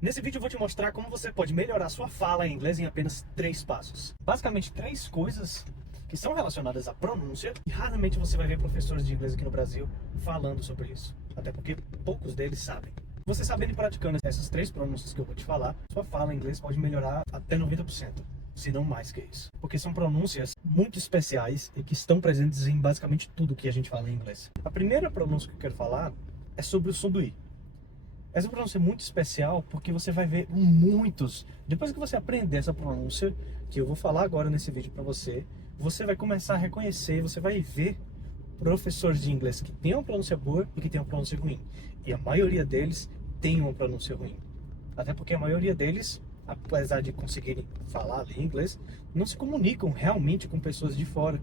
Nesse vídeo eu vou te mostrar como você pode melhorar sua fala em inglês em apenas 3 passos. Basicamente 3 coisas que são relacionadas à pronúncia e raramente você vai ver professores de inglês aqui no Brasil falando sobre isso. Até porque poucos deles sabem. Você sabendo e praticando essas 3 pronúncias que eu vou te falar, sua fala em inglês pode melhorar até 90%. Se não mais que isso. Porque são pronúncias muito especiais e que estão presentes em basicamente tudo que a gente fala em inglês. A primeira pronúncia que eu quero falar é sobre o som do i. Essa pronúncia é muito especial porque você vai ver muitos. Depois que você aprender essa pronúncia, que eu vou falar agora nesse vídeo para você, você vai começar a reconhecer, você vai ver professores de inglês que têm uma pronúncia boa e que têm uma pronúncia ruim. E a maioria deles tem uma pronúncia ruim. Até porque a maioria deles, apesar de conseguirem falar, ler inglês, não se comunicam realmente com pessoas de fora.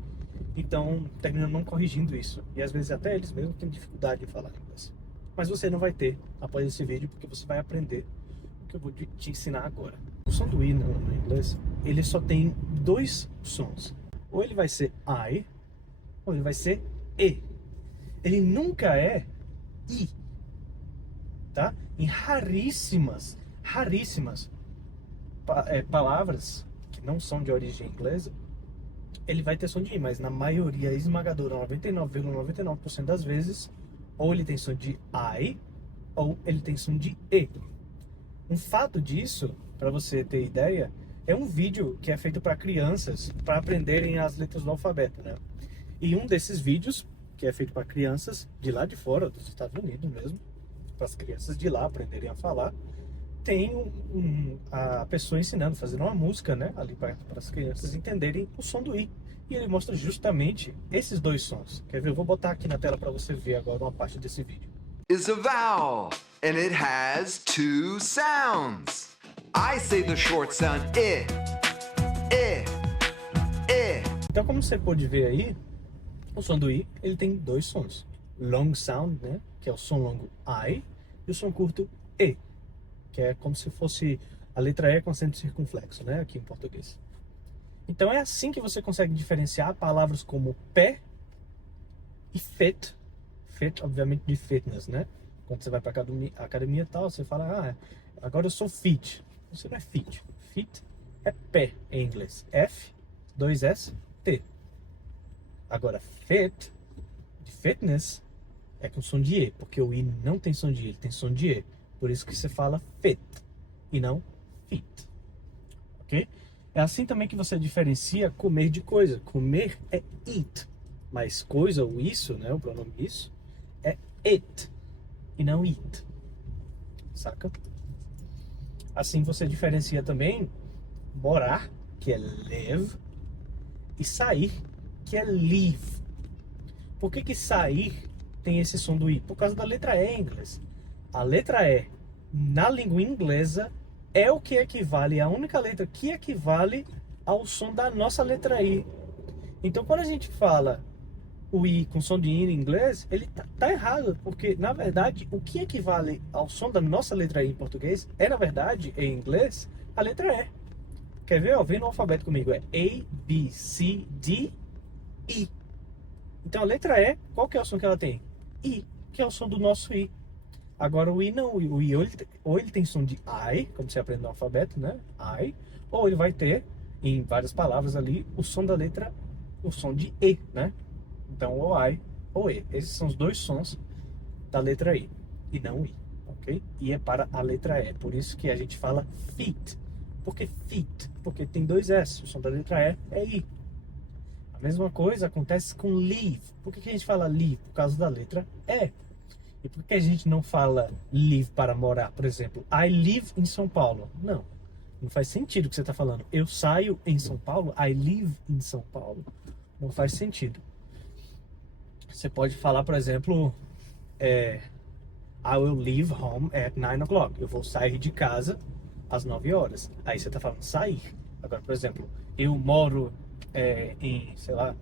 Então, terminam não corrigindo isso. E às vezes até eles mesmos têm dificuldade em falar inglês. Mas você não vai ter após esse vídeo, porque você vai aprender o que eu vou te ensinar agora. O som do i no inglês, ele só tem 2 sons. Ou ele vai ser I, ou ele vai ser E. Ele nunca é I, tá? Em raríssimas palavras que não são de origem inglesa, ele vai ter som de I, mas na maioria esmagadora, 99,99% das vezes, ou ele tem som de I, ou ele tem som de E. Um fato disso, para você ter ideia, é um vídeo que é feito para crianças, para aprenderem as letras do alfabeto, né? E um desses vídeos, que é feito para crianças de lá de fora, dos Estados Unidos mesmo, para as crianças de lá aprenderem a falar, tem a pessoa ensinando, fazendo uma música, né, ali para as crianças entenderem o som do i. E ele mostra justamente esses 2 sons. Quer ver? Eu vou botar aqui na tela para você ver agora uma parte desse vídeo. Is a vowel, and it has 2 sounds. I say the short sound I. Então, como você pode ver aí, o som do i, ele tem 2 sons. Long sound, né, que é o som longo I, e o som curto E, que é como se fosse a letra E com acento circunflexo, né, aqui em português. Então é assim que você consegue diferenciar palavras como pé e fit. Fit, obviamente, de fitness, né? Quando você vai para academia e tal, você fala, agora eu sou fit. Você não é fit. Fit é pé em inglês. F, 2 S, T. Agora, fit, de fitness, é com som de E, porque o I não tem som de I, ele tem som de E. Por isso que você fala fit e não fit. Ok? É assim também que você diferencia comer de coisa. Comer é eat, mas coisa, ou isso, né, o pronome isso, é it e não eat. Saca? Assim você diferencia também morar, que é live, e sair, que é leave. Por que sair tem esse som do i? Por causa da letra E em inglês. A letra E na língua inglesa é o que equivale, a única letra que equivale ao som da nossa letra I. Então, quando a gente fala o I com som de I em inglês, ele tá errado, porque, na verdade, o que equivale ao som da nossa letra I em português é, na verdade, em inglês, a letra E. Quer ver? Ó, vem no alfabeto comigo, é A, B, C, D, I. Então, a letra E, qual que é o som que ela tem? I, que é o som do nosso I. Agora o I não, o I ou ele tem som de I, como você aprende no alfabeto, né? I, ou ele vai ter, em várias palavras ali, o som da letra, o som de E, né? Então, ou I ou E. Esses são os 2 sons da letra I, e não I, ok? I é para a letra E, por isso que a gente fala feet. Por que feet? Porque tem 2 S, o som da letra E é I. A mesma coisa acontece com live. Por que a gente fala live? Por causa da letra E. E por que a gente não fala live para morar? Por exemplo, I live em São Paulo. Não faz sentido o que você está falando. Eu saio em São Paulo, I live em São Paulo. Não faz sentido. Você pode falar, por exemplo, I will leave home at 9 o'clock. Eu vou sair de casa às 9 horas. Aí você está falando sair. Agora, por exemplo, eu moro em, sei lá,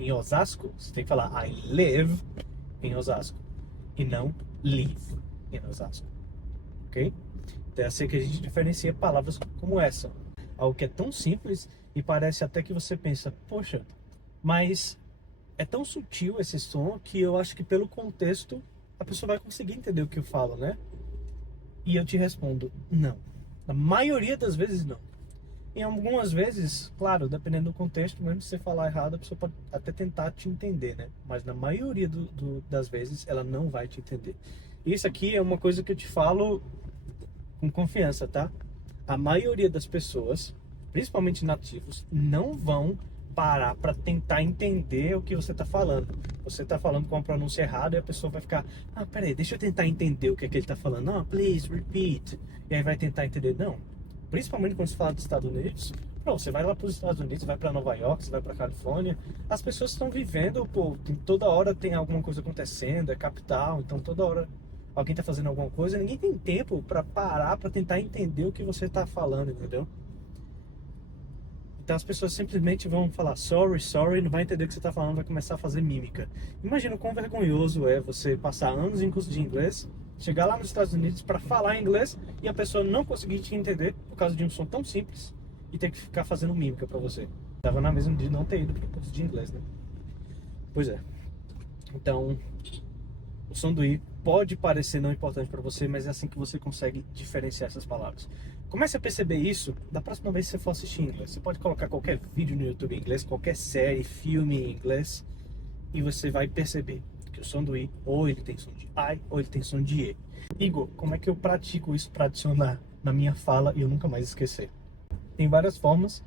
em Osasco. Você tem que falar I live em Osasco. E não live em Osasco, ok? Então é assim que a gente diferencia palavras como essa. Algo que é tão simples e parece até que você pensa, poxa, mas é tão sutil esse som que eu acho que pelo contexto a pessoa vai conseguir entender o que eu falo, né? E eu te respondo, não. Na maioria das vezes, não. Em algumas vezes, claro, dependendo do contexto, mesmo se você falar errado, a pessoa pode até tentar te entender, né? Mas na maioria das vezes, ela não vai te entender. Isso aqui é uma coisa que eu te falo com confiança, tá? A maioria das pessoas, principalmente nativos, não vão parar para tentar entender o que você está falando. Você está falando com a pronúncia errada e a pessoa vai ficar, peraí, deixa eu tentar entender o que é que ele está falando. Não, please repeat. E aí vai tentar entender. Não. Principalmente quando se fala dos Estados Unidos, você vai lá para os Estados Unidos, vai para Nova York, você vai para Califórnia, as pessoas estão vivendo, toda hora tem alguma coisa acontecendo, é capital, então toda hora alguém está fazendo alguma coisa, ninguém tem tempo para parar para tentar entender o que você está falando, entendeu? Então as pessoas simplesmente vão falar sorry, não vai entender o que você está falando, vai começar a fazer mímica. Imagina o quão vergonhoso é você passar anos em curso de inglês, chegar lá nos Estados Unidos para falar inglês e a pessoa não conseguir te entender por causa de um som tão simples e ter que ficar fazendo mímica para você. Tava na mesma de não ter ido para o curso de inglês, né? Pois é. Então, o som do I pode parecer não importante para você, mas é assim que você consegue diferenciar essas palavras. Comece a perceber isso da próxima vez que você for assistir em inglês. Você pode colocar qualquer vídeo no YouTube em inglês, qualquer série, filme em inglês, e você vai perceber que o som do I, ou ele tem som de I, ou ele tem som de E. Igor, como é que eu pratico isso para adicionar na minha fala e eu nunca mais esquecer? Tem várias formas,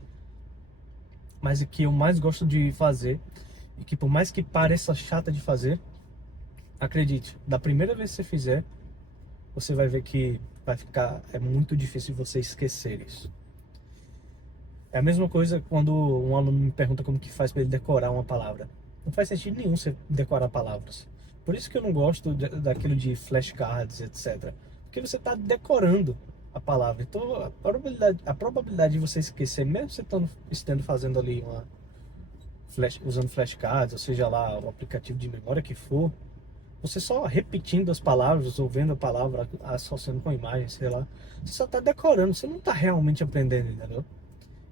mas o que eu mais gosto de fazer, e que por mais que pareça chata de fazer, acredite, da primeira vez que você fizer, você vai ver que é muito difícil você esquecer isso. É a mesma coisa quando um aluno me pergunta como que faz para ele decorar uma palavra. Não faz sentido nenhum você decorar palavras. Por isso que eu não gosto daquilo de flashcards, etc. Porque você está decorando a palavra. Então a probabilidade de você esquecer, mesmo você estando fazendo ali usando flashcards, ou seja lá, o aplicativo de memória que for, você só repetindo as palavras, ou vendo a palavra, associando com a imagem, sei lá, você só está decorando, você não está realmente aprendendo, entendeu?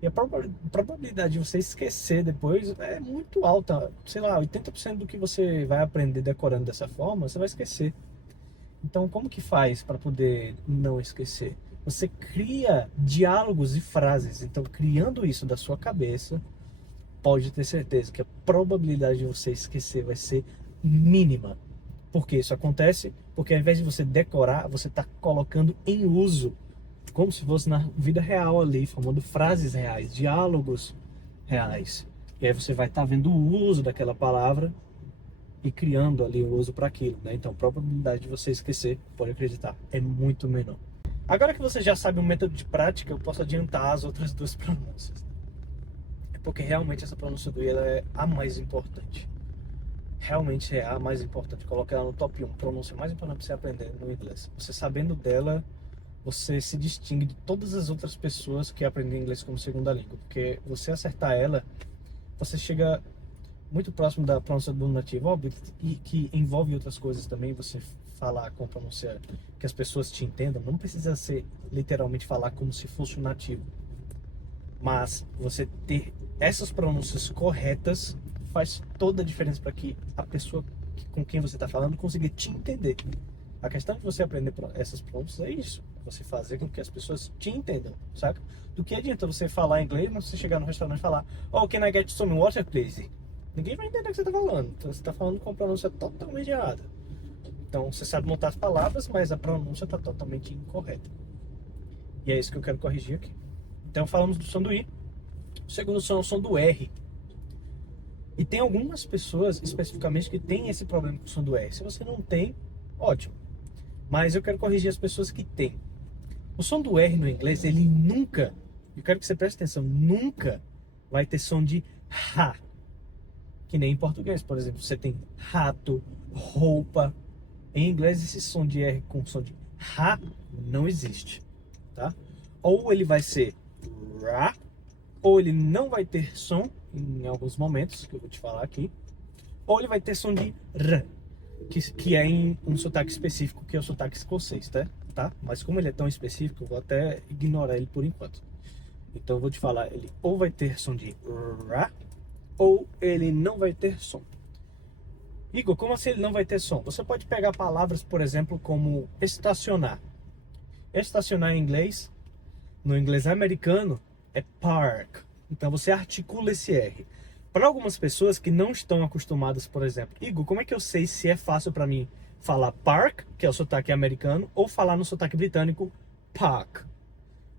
E a probabilidade de você esquecer depois é muito alta. Sei lá, 80% do que você vai aprender decorando dessa forma, você vai esquecer. Então, como que faz para poder não esquecer? Você cria diálogos e frases. Então, criando isso da sua cabeça, pode ter certeza que a probabilidade de você esquecer vai ser mínima. Por que isso acontece? Porque ao invés de você decorar, você está colocando em uso, como se fosse na vida real ali, formando frases reais, diálogos reais. E aí você vai estar vendo o uso daquela palavra e criando ali o uso para aquilo, né? Então a probabilidade de você esquecer, pode acreditar, é muito menor. Agora que você já sabe o método de prática, eu posso adiantar as outras duas pronúncias. É porque realmente essa pronúncia do I ela é a mais importante. Realmente é a mais importante. Coloque ela no top 1, pronúncia mais importante para você aprender no inglês. Você sabendo dela, você se distingue de todas as outras pessoas que aprendem inglês como segunda língua, porque você acertar ela, você chega muito próximo da pronúncia do nativo, óbvio, e que envolve outras coisas também, você falar com a pronúncia que as pessoas te entendam, não precisa ser literalmente falar como se fosse um nativo, mas você ter essas pronúncias corretas faz toda a diferença para que a pessoa com quem você está falando consiga te entender. A questão de você aprender essas pronúncias é isso. Você fazer com que as pessoas te entendam, saca? Do que adianta você falar inglês, mas você chegar no restaurante e falar "Oh, can I get some water, please?" Ninguém vai entender o que você está falando. Então você está falando com a pronúncia totalmente errada. Então você sabe montar as palavras, mas a pronúncia está totalmente incorreta. E é isso que eu quero corrigir aqui. Então falamos do som do I. O segundo som é o som do R. E tem algumas pessoas especificamente que têm esse problema com o som do R. Se você não tem, ótimo. Mas eu quero corrigir as pessoas que têm. O som do R no inglês, ele nunca, eu quero que você preste atenção, nunca vai ter som de H. Que nem em português, por exemplo, você tem rato, roupa. Em inglês, esse som de R com som de H não existe, tá? Ou ele vai ser Ra, ou ele não vai ter som em alguns momentos, que eu vou te falar aqui, ou ele vai ter som de R, que é em um sotaque específico, que é o sotaque escocês, tá? Mas como ele é tão específico, eu vou até ignorar ele por enquanto. Então eu vou te falar, ele ou vai ter som de Ra, ou ele não vai ter som. Igor, como assim ele não vai ter som? Você pode pegar palavras, por exemplo, como estacionar. Estacionar em inglês, no inglês americano, é park. Então você articula esse R. Para algumas pessoas que não estão acostumadas, por exemplo, Igor, como é que eu sei se é fácil para mim falar park, que é o sotaque americano, ou falar no sotaque britânico, park?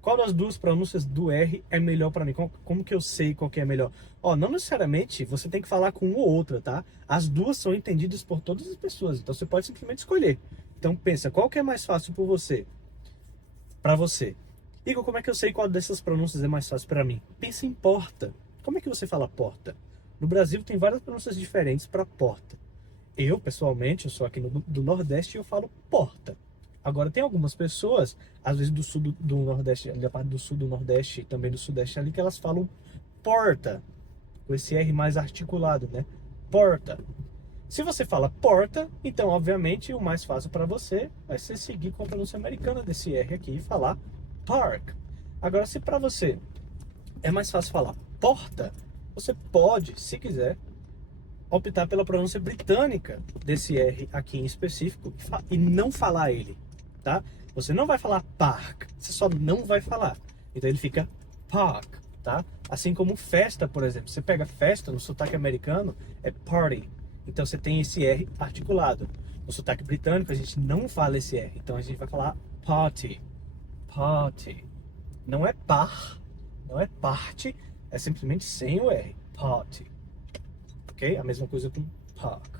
Qual das duas pronúncias do R é melhor para mim? Como que eu sei qual que é melhor? Ó, não necessariamente você tem que falar com uma ou outra, tá? As duas são entendidas por todas as pessoas, então você pode simplesmente escolher. Então pensa, qual que é mais fácil por você? Para você. Igor, como é que eu sei qual dessas pronúncias é mais fácil para mim? Pensa em porta. Como é que você fala porta? No Brasil tem várias pronúncias diferentes para porta. Eu, pessoalmente, eu sou aqui do Nordeste e eu falo porta. Agora, tem algumas pessoas, às vezes do sul do Nordeste, da parte do sul do Nordeste e também do Sudeste ali, que elas falam porta, com esse R mais articulado, né? Porta. Se você fala porta, então, obviamente, o mais fácil para você vai ser seguir com a pronúncia americana desse R aqui e falar park. Agora, se para você é mais fácil falar porta, você pode, se quiser, optar pela pronúncia britânica desse R aqui em específico e não falar ele, tá? Você não vai falar park, você só não vai falar. Então ele fica park, tá? Assim como festa, por exemplo. Você pega festa no sotaque americano, é party. Então você tem esse R articulado. No sotaque britânico a gente não fala esse R, então a gente vai falar party. Party. Não é par, não é parte, é simplesmente sem o R. Party. Ok? A mesma coisa com park.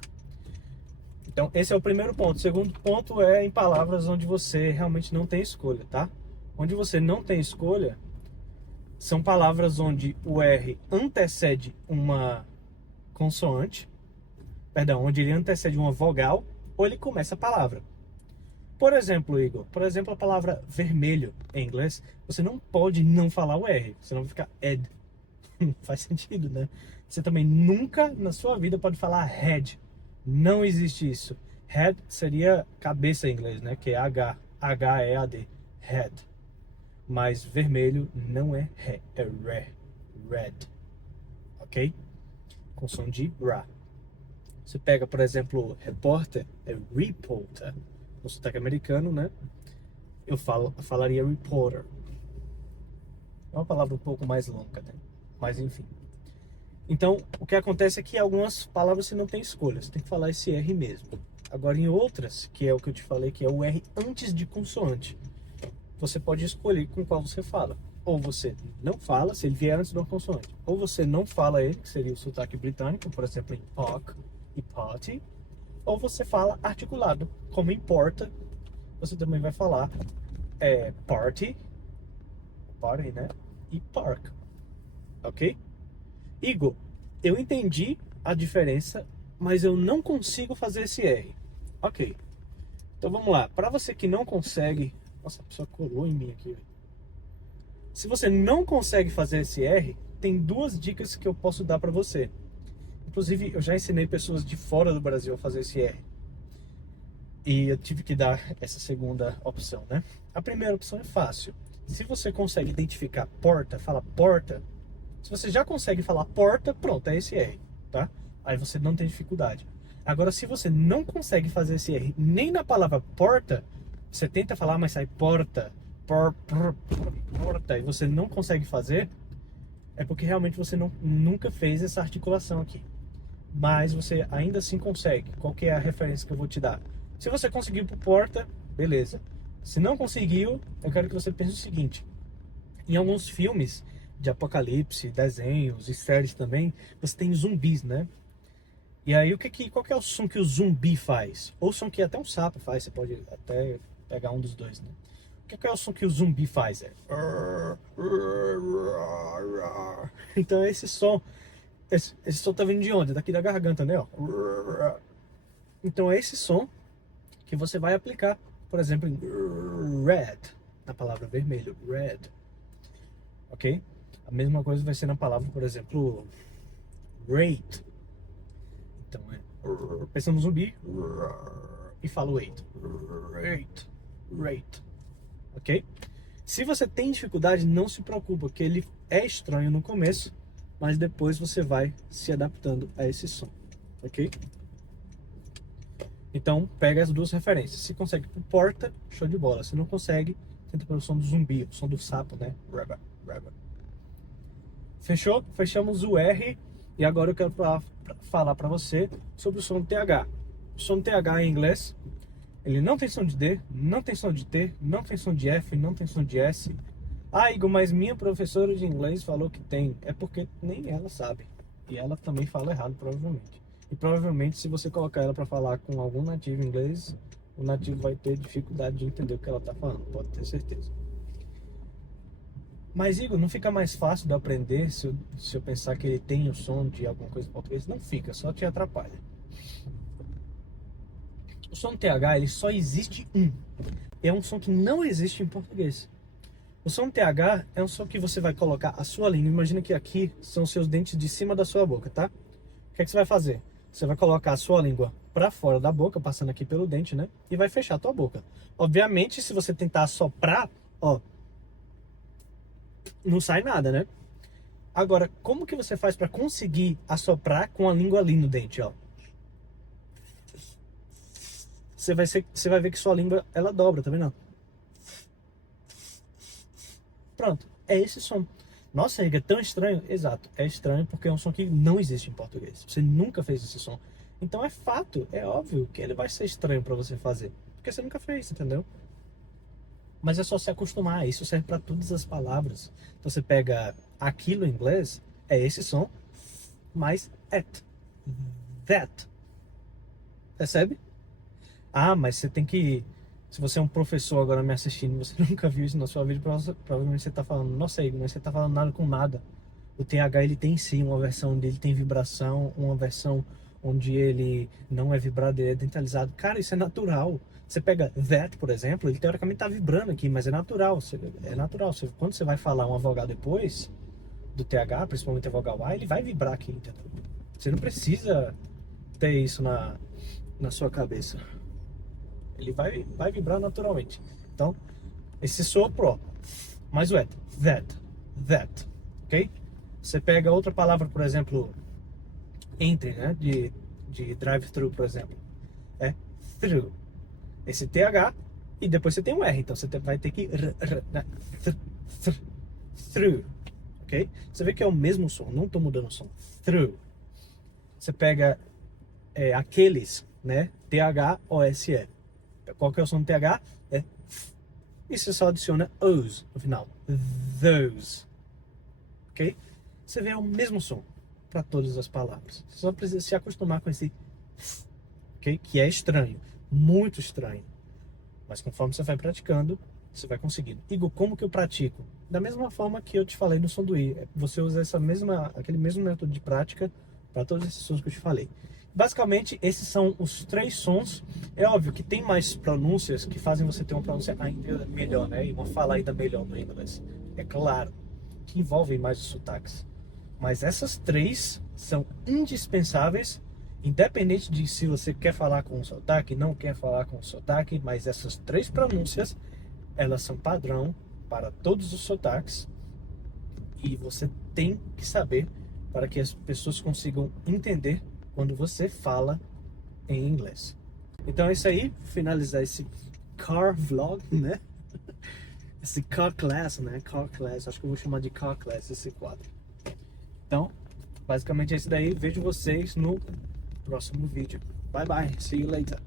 Então, esse é o primeiro ponto. O segundo ponto é em palavras onde você realmente não tem escolha, tá? Onde você não tem escolha, são palavras onde o R antecede uma consoante, perdão, onde ele antecede uma vogal, ou ele começa a palavra. Por exemplo, Igor, a palavra vermelho em inglês, você não pode não falar o R, senão vai ficar ed. Faz sentido, né? Você também nunca na sua vida pode falar head. Não existe isso. Head seria cabeça em inglês, né? Que é H. H-E-A-D. Head. Mas vermelho não é ré, é ré. Red. Ok? Com som de ra. Você pega, por exemplo, repórter, é reporter. No sotaque americano, né? Eu falaria reporter. É uma palavra um pouco mais longa, né? Mas enfim. Então, o que acontece é que algumas palavras você não tem escolha, você tem que falar esse R mesmo. Agora, em outras, que é o que eu te falei, que é o R antes de consoante, você pode escolher com qual você fala. Ou você não fala, se ele vier antes de uma consoante. Ou você não fala ele, que seria o sotaque britânico, por exemplo, em park e party. Ou você fala articulado, como em porta, você também vai falar party, né? E park. Ok? Igor, eu entendi a diferença, mas eu não consigo fazer esse R. Ok. Então vamos lá. Para você que não consegue... Nossa, a pessoa colou em mim aqui. Se você não consegue fazer esse R, tem duas dicas que eu posso dar para você. Inclusive, eu já ensinei pessoas de fora do Brasil a fazer esse R. E eu tive que dar essa segunda opção, né? A primeira opção é fácil. Se você consegue identificar porta, fala porta. Se você já consegue falar porta, pronto, é esse R, tá? Aí você não tem dificuldade. Agora, se você não consegue fazer esse R nem na palavra porta, você tenta falar, mas sai porta, porta, e você não consegue fazer, é porque realmente você nunca fez essa articulação aqui. Mas você ainda assim consegue. Qual que é a referência que eu vou te dar? Se você conseguiu por porta, beleza. Se não conseguiu, eu quero que você pense o seguinte. Em alguns filmes de apocalipse, desenhos e séries também, você tem zumbis, né? E aí, qual que é o som que o zumbi faz? Ou o som que até um sapo faz, você pode até pegar um dos dois, né? O que é o som que o zumbi faz? Então esse som tá vindo de onde? Daqui da garganta, né? Ó. Então é esse som que você vai aplicar, por exemplo, em red, na palavra vermelho, red. Ok? A mesma coisa vai ser na palavra, por exemplo, rate. Então pensa no zumbi e fala wait. Rate. Ok? Se você tem dificuldade, não se preocupa, porque ele é estranho no começo, mas depois você vai se adaptando a esse som. Ok? Então, pega as duas referências. Se consegue por porta, show de bola. Se não consegue, tenta pelo som do zumbi, o som do sapo, né? Rubber, rubber. Fechou? Fechamos o R e agora eu quero falar para você sobre o som do TH. O som do TH em inglês, ele não tem som de D, não tem som de T, não tem som de F, não tem som de S. Ah, Igor, mas minha professora de inglês falou que tem. É porque nem ela sabe. E ela também fala errado, provavelmente. E provavelmente, se você colocar ela para falar com algum nativo inglês, o nativo vai ter dificuldade de entender o que ela está falando, pode ter certeza. Mas, Igor, não fica mais fácil de aprender se eu pensar que ele tem o som de alguma coisa em português? Não fica, só te atrapalha. O som TH, ele só existe um. É um som que não existe em português. O som TH é um som que você vai colocar a sua língua. Imagina que aqui são os seus dentes de cima da sua boca, tá? O que é que você vai fazer? Você vai colocar a sua língua para fora da boca, passando aqui pelo dente, né? E vai fechar a tua boca. Obviamente, se você tentar assoprar, ó, não sai nada, né? Agora, como que você faz para conseguir assoprar com a língua ali no dente, ó? Você vai ver que sua língua, ela dobra, tá vendo? Pronto, é esse som. Nossa, Igor, é tão estranho. Exato, é estranho porque é um som que não existe em português. Você nunca fez esse som. Então é fato, é óbvio que ele vai ser estranho para você fazer. Porque você nunca fez, entendeu? Mas é só se acostumar, isso serve para todas as palavras. Então você pega aquilo em inglês, é esse som, mais at, that. Percebe? Ah, mas você tem que... Se você é um professor agora me assistindo, você nunca viu isso na sua vida, provavelmente você está falando, nossa, Igor, mas você está falando nada com nada. O TH, ele tem sim uma versão onde ele tem vibração, uma versão onde ele não é vibrado, ele é dentalizado. Cara, isso é natural. Você pega that, por exemplo, ele teoricamente está vibrando aqui, mas é natural. É natural. Quando você vai falar uma vogal depois do TH, principalmente a vogal A, ele vai vibrar aqui, entendeu? Você não precisa ter isso na sua cabeça. Ele vai vibrar naturalmente. Então, esse sopro, ó, mais o that, ok? Você pega outra palavra, por exemplo, entre, né, de drive-thru, por exemplo, é through. Esse TH e depois você tem um R, então você vai ter que né, through, ok? Você vê que é o mesmo som, não estou mudando o som. Through. Você pega aqueles, né, TH-O-S-E. Qual que é o som do TH? É e você só adiciona os no final. Those. Ok? Você vê o mesmo som para todas as palavras. Você só precisa se acostumar com esse, ok? Que é estranho, muito estranho. Mas conforme você vai praticando, você vai conseguindo. Igor, como que eu pratico? Da mesma forma que eu te falei no som do I. Você usa aquele mesmo método de prática para todos esses sons que eu te falei. Basicamente, esses são os 3 sons. É óbvio que tem mais pronúncias que fazem você ter uma pronúncia ainda melhor, né? E uma fala ainda melhor no inglês. É claro, que envolvem mais os sotaques. Mas essas 3 são indispensáveis, independente de se você quer falar com sotaque, não quer falar com sotaque, mas essas 3 pronúncias, elas são padrão para todos os sotaques. E você tem que saber para que as pessoas consigam entender quando você fala em inglês. Então é isso aí, finalizar esse car vlog, né? Esse car class, né? Car class, acho que eu vou chamar de car class esse quadro. Então, basicamente é isso daí, vejo vocês no próximo vídeo. Bye bye, see you later.